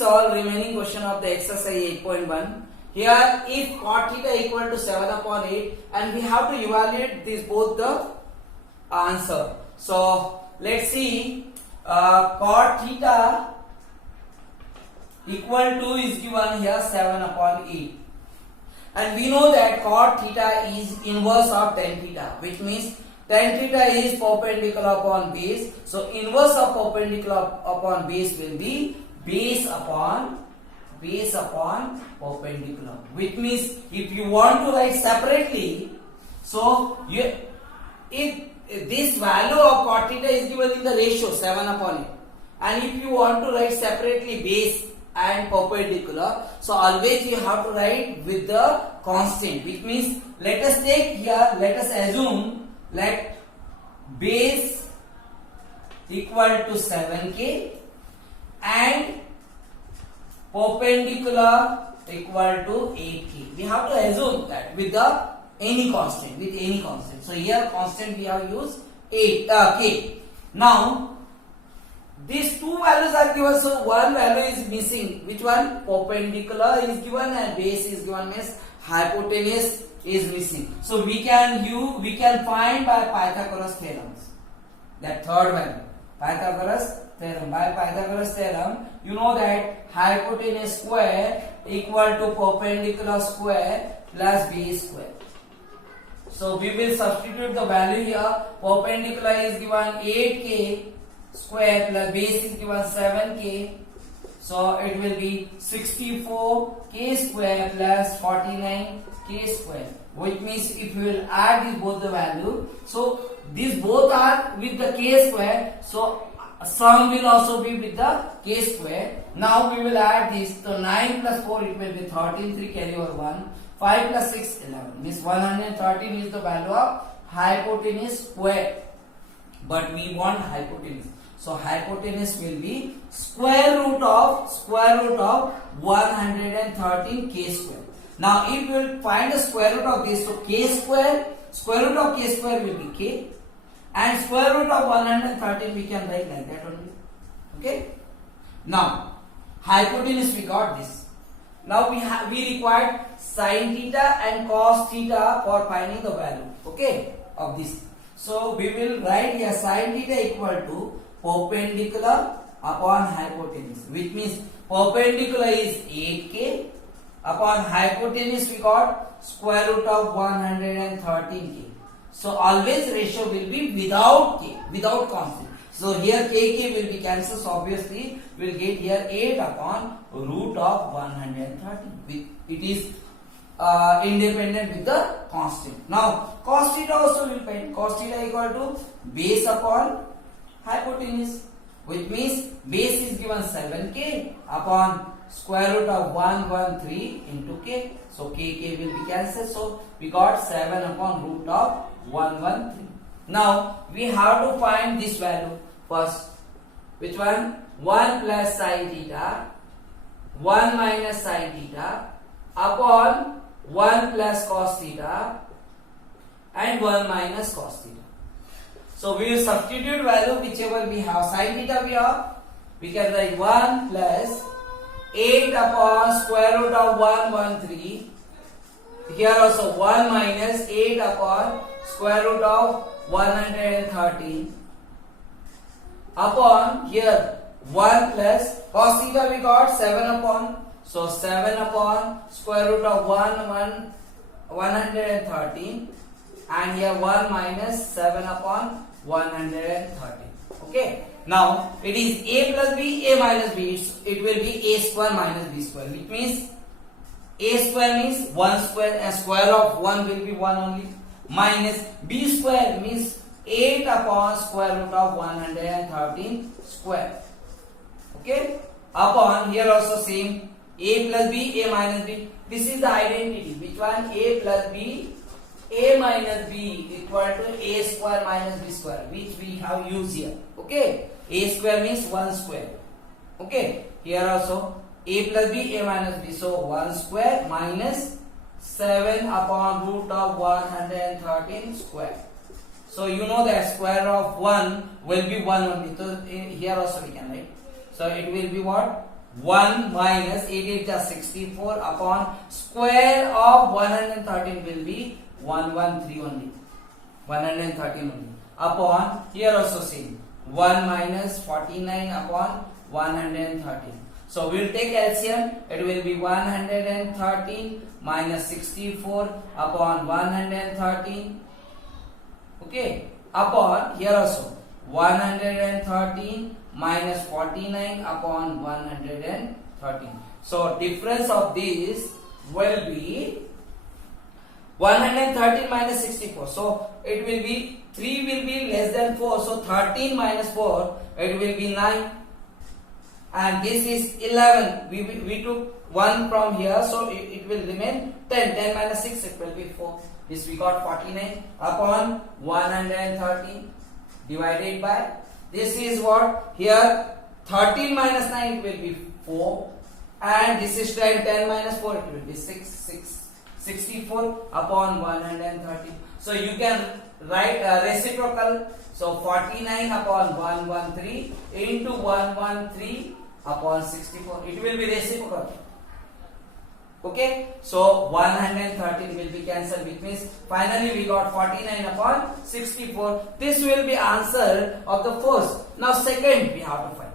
solve remaining question of the exercise 8.1. Here, if cot theta equal to 7 upon 8, and we have to evaluate these both the answer. So let's see. Cot theta equal to is given here 7 upon 8, and we know that cot theta is inverse of tan theta, which means tan theta is perpendicular upon base. So inverse of perpendicular upon base will be base upon perpendicular, which means if you want to write separately, so if this value of cot theta is given in the ratio 7 upon 8, and if you want to write separately base and perpendicular, so always you have to write with the constant, which means let us assume let base equal to 7k and perpendicular equal to 8k. We have to assume that with any constant. So here constant we have used 8k. Now these two values are given, so one value is missing. Which one? Perpendicular is given and base is given, means hypotenuse is missing. So we can find by Pythagoras theorems that third value. Pythagoras theorem. By Pythagoras theorem, you know that hypotenuse square equal to perpendicular square plus base square. So we will substitute the value here. Perpendicular is given 8k square plus base is given 7k. So it will be 64k square plus 49k square. Which means if you will add these both the value, so these both are with the k square. So sum will also be with the k square. Now we will add this. So 9 plus 4 it will be 13. 3 carry over 1. 5 plus 6 11. Means 113 is the value of hypotenuse square. But we want hypotenuse. So hypotenuse will be square root of 113 k square. Now if you will find the square root of this, so square root of k square will be k, and square root of 113 we can write like that only. Okay. Now hypotenuse we got this. Now we required sin theta and cos theta for finding the value. Okay, of this. So we will write here sin theta equal to perpendicular upon hypotenuse, which means perpendicular is 8k upon hypotenuse we got square root of 113k. So always ratio will be without k, without constant. So here k will be cancelled. So obviously we will get here 8 upon root of 113. It is independent with the constant. Now cos theta also will find. Cos theta equal to base upon hypotenuse, which means base is given 7k upon square root of 113 into k. So k will be cancelled. So we got 7 upon root of 113. Now we have to find this value first. Which one? 1 plus sin theta, 1 minus sin theta upon 1 plus cos theta and 1 minus cos theta. So we will substitute value whichever we have. Sin theta we have, we can write 1 plus 8 upon square root of 113. Here also 1 minus 8 upon square root of 113 upon here 1 plus cos theta we got 7 upon. So 7 upon square root of 113, and here 1 minus 7 upon 113. Okay. Now it is a plus b, a minus b. It will be a square minus b square, which means a square means 1 square and square of 1 will be 1 only, minus b square means 8 upon square root of 113 square. Okay. Upon here also same, a plus b, a minus b. This is the identity. Which one? A plus b, a minus b equal to a square minus b square, which we have used here. Okay. A square means 1 square. Okay. Here also a plus b, a minus b. So 1 square minus 7 upon root of 113 square. So you know that square of 1 will be 1 only. So here also we can write. So it will be what? 1 minus 8 8 is 64 upon square of 113 will be 113 only. 113 only. Upon here also same. 1 minus 49 upon 113. So we will take LCM. It will be 113 minus 64 upon 113. Okay. Upon here also 113 minus 49 upon 113. So difference of this will be 113 minus 64. So it will be 3 will be less than 4. So 13 minus 4 it will be 9. And this is 11. We took 1 from here, so it will remain 10. 10 minus 6 it will be 4. This we got 49 upon 113 divided by, this is what here, 13 minus 9 it will be 4, and this is 10. 10 minus 4 it will be 64 upon 130. So you can write reciprocal. So 49 upon 113 into 113 upon 64. It will be reciprocal. Okay, so 113 will be cancelled, which means finally we got 49 upon 64. This will be answer of the first. Now second we have to find.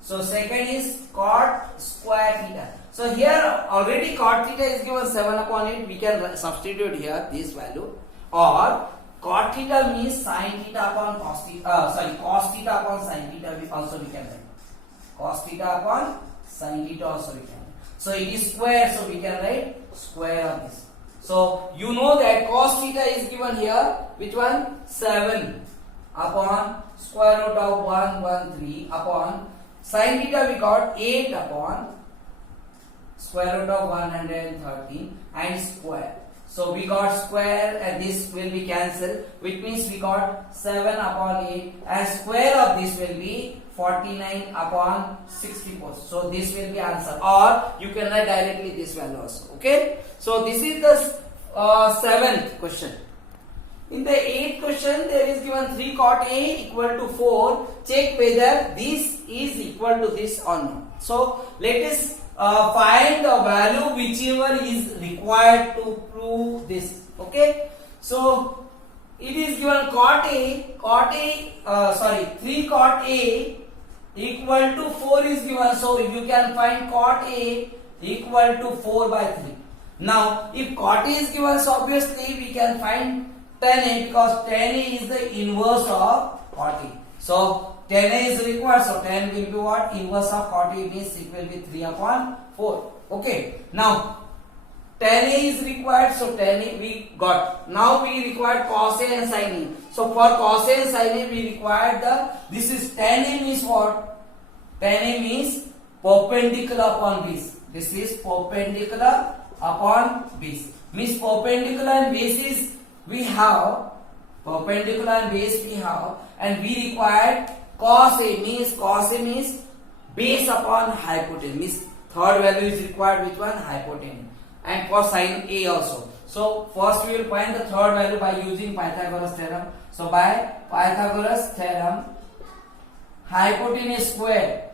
So second is cot square theta. So here already cot theta is given 7 upon 8. We can substitute here this value, or cot theta means sin theta upon cos theta. Cos theta upon sin theta also we can write. Cos theta upon sin theta also we can write. So it is square, so we can write square of this. So you know that cos theta is given here. Which one? 7 upon square root of 113 upon sin theta we got 8 upon square root of 113 and square. So we got square and this will be cancelled, which means we got 7 upon 8 and square of this will be 49 upon 64. So this will be answer, or you can write directly this value also. Okay. So this is the seventh question. In the 8th question there is given 3 cot A equal to 4. Check whether this is equal to this or not. So let us find the value whichever is required to prove this. Okay. So it is given cot A, 3 cot A equal to 4 is given. So you can find cot A equal to 4 by 3. Now if cot A is given, so obviously we can find tan A, because tan A is the inverse of cot A. So tan A is required, so tan will be what? Inverse of cot A means it will be 3 upon 4. Okay. Now tan A is required, so tan A we got. Now we require cos A and sin A. So for cos A and sin A we required this is tan A means what? Tan A means perpendicular upon base. This is perpendicular upon base. Means perpendicular and base is we have, perpendicular and base we have, and we required cos A means base upon hypotenuse. Means third value is required, which one? Hypotenuse. And for sin A also. So first we will find the third value by using Pythagoras theorem. So by Pythagoras theorem, hypotenuse square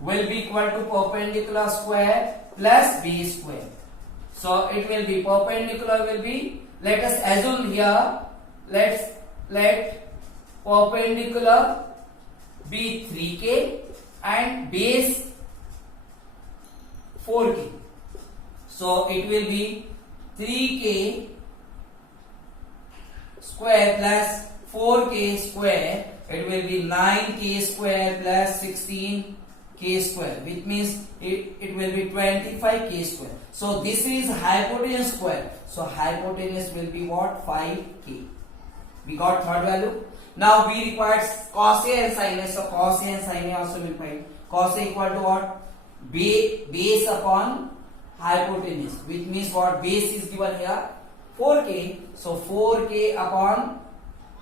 will be equal to perpendicular square plus base square. So it will be perpendicular will be, let us assume here, let perpendicular be 3k and base 4k. So it will be 3k square plus 4k square. It will be 9k square plus 16k square, which means it will be 25k square. So this is hypotenuse square. So hypotenuse will be what? 5k. We got third value. Now we require cos A and sin A. So cos A and sin A also will find. Cos A equal to what? Base upon hypotenuse, which means what? Base is given here 4k. So 4k upon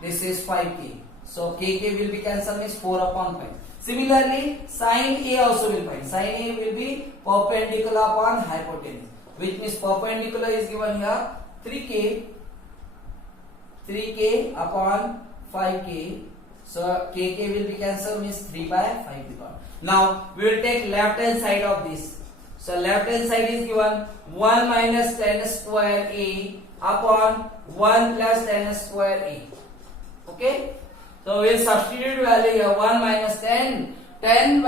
this is 5k. So kk will be cancelled, means 4 upon 5. Similarly, sin A also will find. Sin A will be perpendicular upon hypotenuse, which means perpendicular is given here 3k upon 5k. So k will be cancelled, means 3 by 5 we got. Now we will take left hand side of this. So left hand side is given 1 minus tan square a upon 1 plus tan square a. Okay. So we will substitute value here 1 minus 10. 10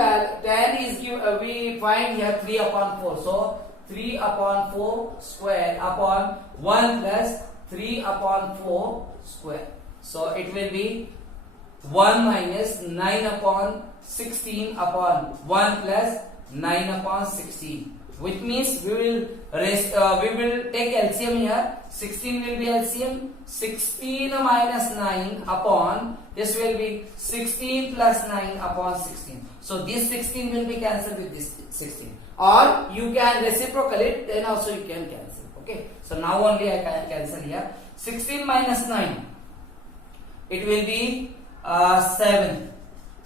is given, we find here 3 upon 4. So 3 upon 4 square upon 1 plus 3 upon 4 square. So it will be 1 minus 9 upon 16 upon 1 plus 9 upon 16, which means we will take LCM here. 16 will be LCM. 16 minus 9 upon, this will be 16 plus 9 upon 16. So this 16 will be cancelled with this 16, or you can reciprocal it, then also you can cancel. Okay, so now only I can cancel here. 16 minus 9, it will be 7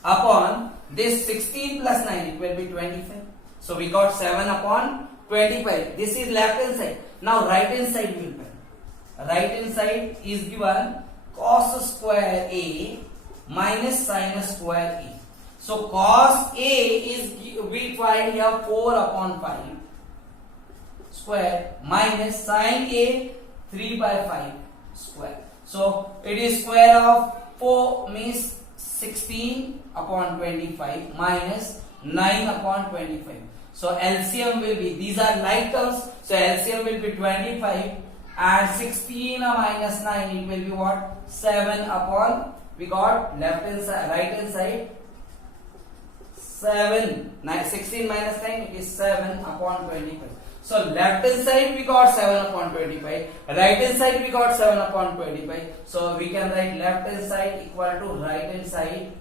upon this 16 plus 9, it will be 25. So we got 7 upon 25. This is left hand side. Now right hand side we will find. Right hand side is given cos square a minus sin square a. So cos a is, we find here 4 upon 5 square minus sin a 3 by 5 square. So it is square of 4 means 16 upon 25 minus 9 upon 25. So LCM will be, these are like terms, so LCM will be 25 and 16 minus 9, it will be what? 7 upon, we got left hand side, right hand side 7, 16 minus 9, it is 7 upon 25. So left hand side we got 7 upon 25, right hand side we got 7 upon 25. So we can write left hand side equal to right hand side.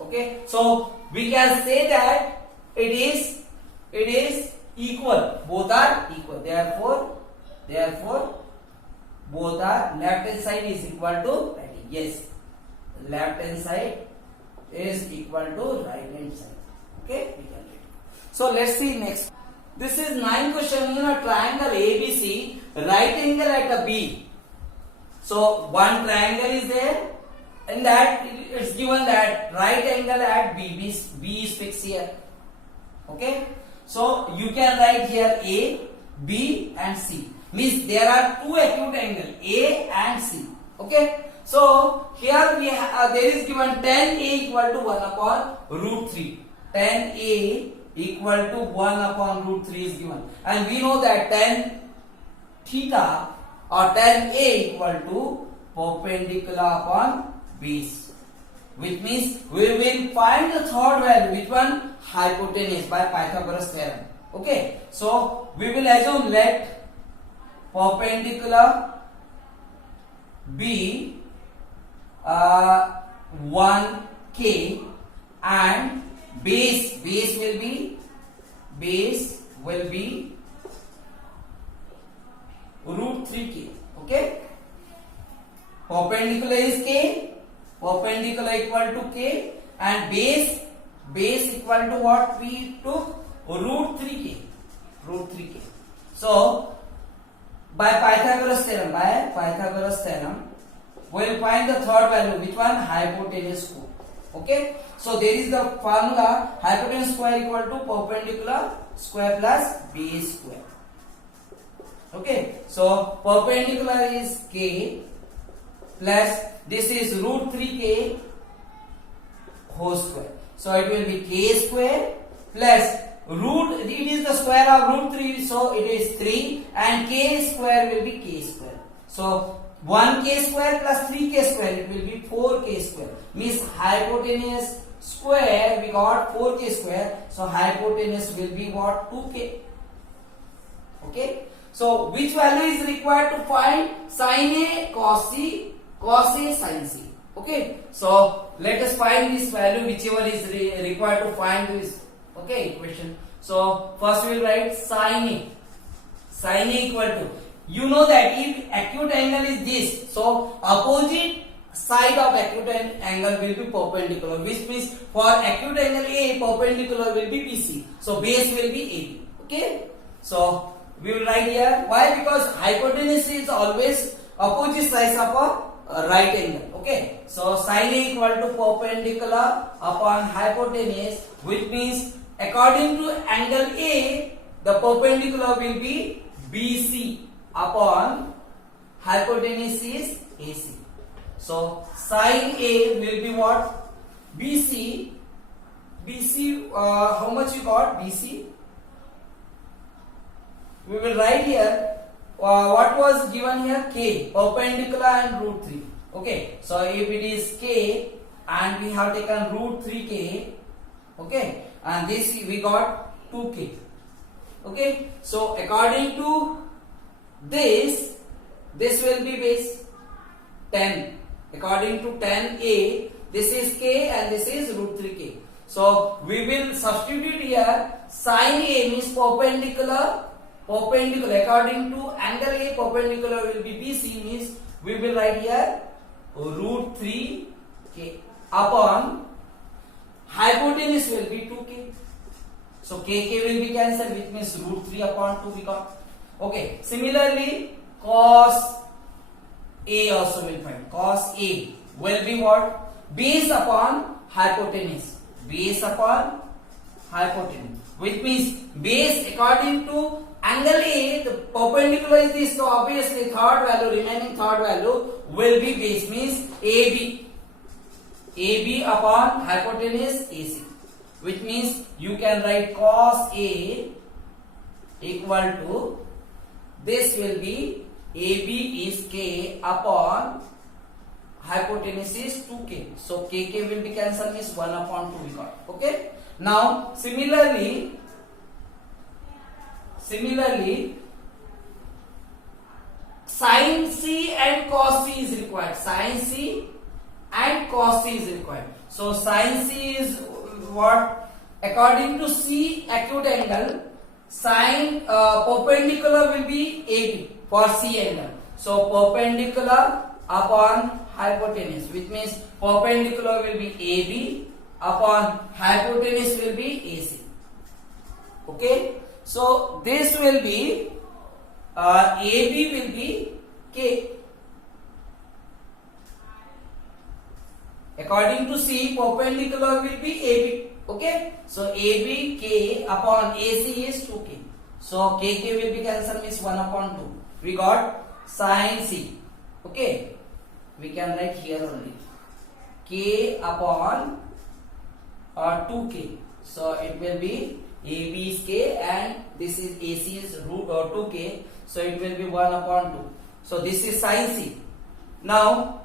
Okay, so we can say that it is equal, both are equal. Therefore both are, left hand side is equal to right. Yes, left hand side is equal to right hand side. Okay, we can write. So let's see next. This is 9th question in a triangle ABC, right angle at a B. So one triangle is there, and that it's given that right angle at B is fixed here. Okay, so you can write here A, B and C. Means there are two acute angles A and C. Okay, so here we there is given tan A equal to 1 upon root 3. Tan A equal to 1 upon root 3 is given, and we know that tan theta or tan A equal to perpendicular upon base, which means we will find the third value, which one? Hypotenuse, by Pythagoras theorem. Okay, so we will assume let perpendicular be 1k and base will be root 3k. Okay, perpendicular is k, perpendicular equal to k, and base equal to what we took? Root 3k. So by Pythagoras theorem, we will find the third value, which one? Hypotenuse square. Okay, so there is the formula, hypotenuse square equal to perpendicular square plus base square. Okay, so perpendicular is k plus this is root 3k whole square. So it will be k square plus root, it is the square of root 3, so it is 3, and k square will be k square. So 1k square plus 3k square, it will be 4k square. Means hypotenuse square, we got 4k square, so hypotenuse will be what? 2k. Okay, so which value is required to find sin A, cos C, cos A, sin C? Okay, so let us find this value, whichever is required to find this. Okay, equation. So first we will write sin A. Sin A equal to, you know that if acute angle is this, so opposite side of acute angle will be perpendicular, which means for acute angle A, perpendicular will be BC. So base will be AB. Okay, so we will write here. Why? Because hypotenuse is always opposite sides of a right angle. Okay, so sin A equal to perpendicular upon hypotenuse, which means according to angle A, the perpendicular will be BC upon hypotenuse is AC. So sin A will be what? BC. BC, how much you got? BC. We will write here what was given here, K, perpendicular and root 3. Okay, so if it is K and we have taken root 3K, okay, and this we got 2K. Okay, so according to this will be base 10. According to 10A, this is K and this is root 3K. So we will substitute here sin A means perpendicular. According to angle A, perpendicular will be BC, means we will write here root 3K upon hypotenuse will be 2K. So KK will be cancelled, which means root 3 upon 2 we got. Okay, similarly cos A also will find. Cos A will be what? Base upon hypotenuse. Base upon hypotenuse, which means base according to angle A, the perpendicular is this, so obviously remaining third value will be base, means AB upon hypotenuse AC, which means you can write cos A equal to, this will be AB is K upon hypotenuse is 2K. So KK will be cancelled, means 1 upon 2 we got. Okay. Now similarly sin C and cos C is required. Sin C and cos C is required. So sin C is what? According to C acute angle, sin perpendicular will be AB for C angle. So perpendicular upon hypotenuse, which means perpendicular will be AB upon hypotenuse will be AC. Okay, so this will be AB will be K. According to C, perpendicular will be AB. Okay, so AB K upon AC is 2K. So KK will be cancelled, means 1 upon 2. We got sin C. Okay, we can write here only K upon 2K. So it will be AB is K and this is AC is root 2K. So it will be 1 upon 2. So this is sin C. Now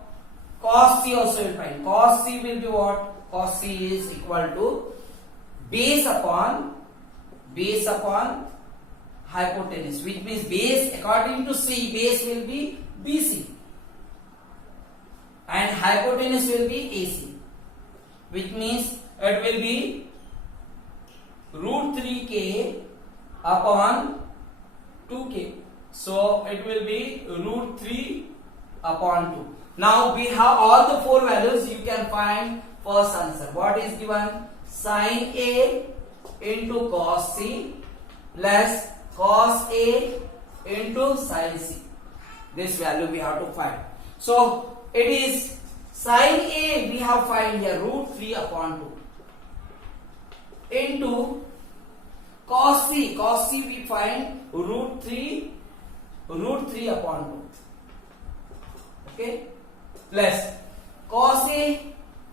cos C also will find. Cos C will be what? Cos C is equal to base upon hypotenuse, which means base according to C, base will be BC and hypotenuse will be AC, which means it will be root 3K upon 2K. So it will be root 3 upon 2. Now we have all the 4 values. You can find first answer. What is given? Sin A into cos C plus cos A into sin C. This value we have to find. So it is sin A we have find here root 3 upon 2 into cos C. Cos C we find root 3 upon 2. Okay, plus cos A,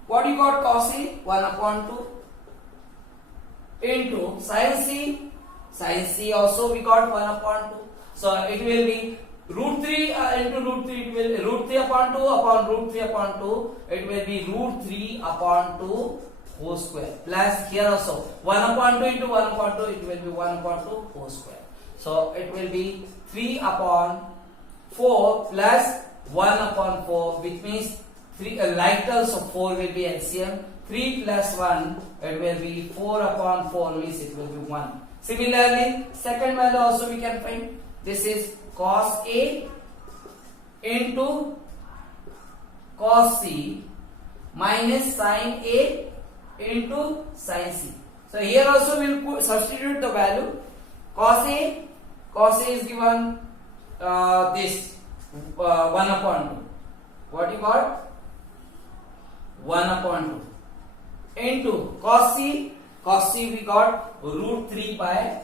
what you got? Cos A 1 upon 2 into sin C. Sin C also we got 1 upon 2. So it will be root 3 into root 3, it will root 3 upon 2 upon root 3 upon 2, it will be root 3 upon 2 whole square, plus here also 1 upon 2 into 1 upon 2, it will be 1 upon 2 whole square. So it will be 3 upon 4 plus 1 upon 4, which means 3 like terms of 4 will be LCM. 3 plus 1, it will be 4 upon 4, means it will be 1. Similarly, second value also we can find. This is cos A into cos C minus sin A into sin C. So here also we will substitute the value. Cos A is given this 1 upon 2. What you got? 1 upon 2 into cos c. Cos c we got root 3 by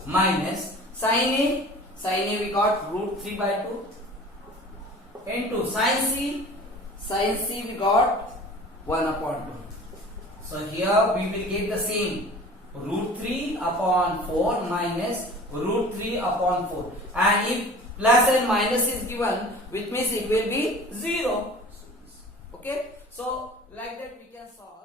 2 minus sin a. Sin a we got root 3 by 2 into sin c. Sin c we got 1 upon 2. So here we will get the same root 3 upon 4 minus root 3 upon 4. And if plus and minus is given, which means it will be 0. Okay. So like that we can solve.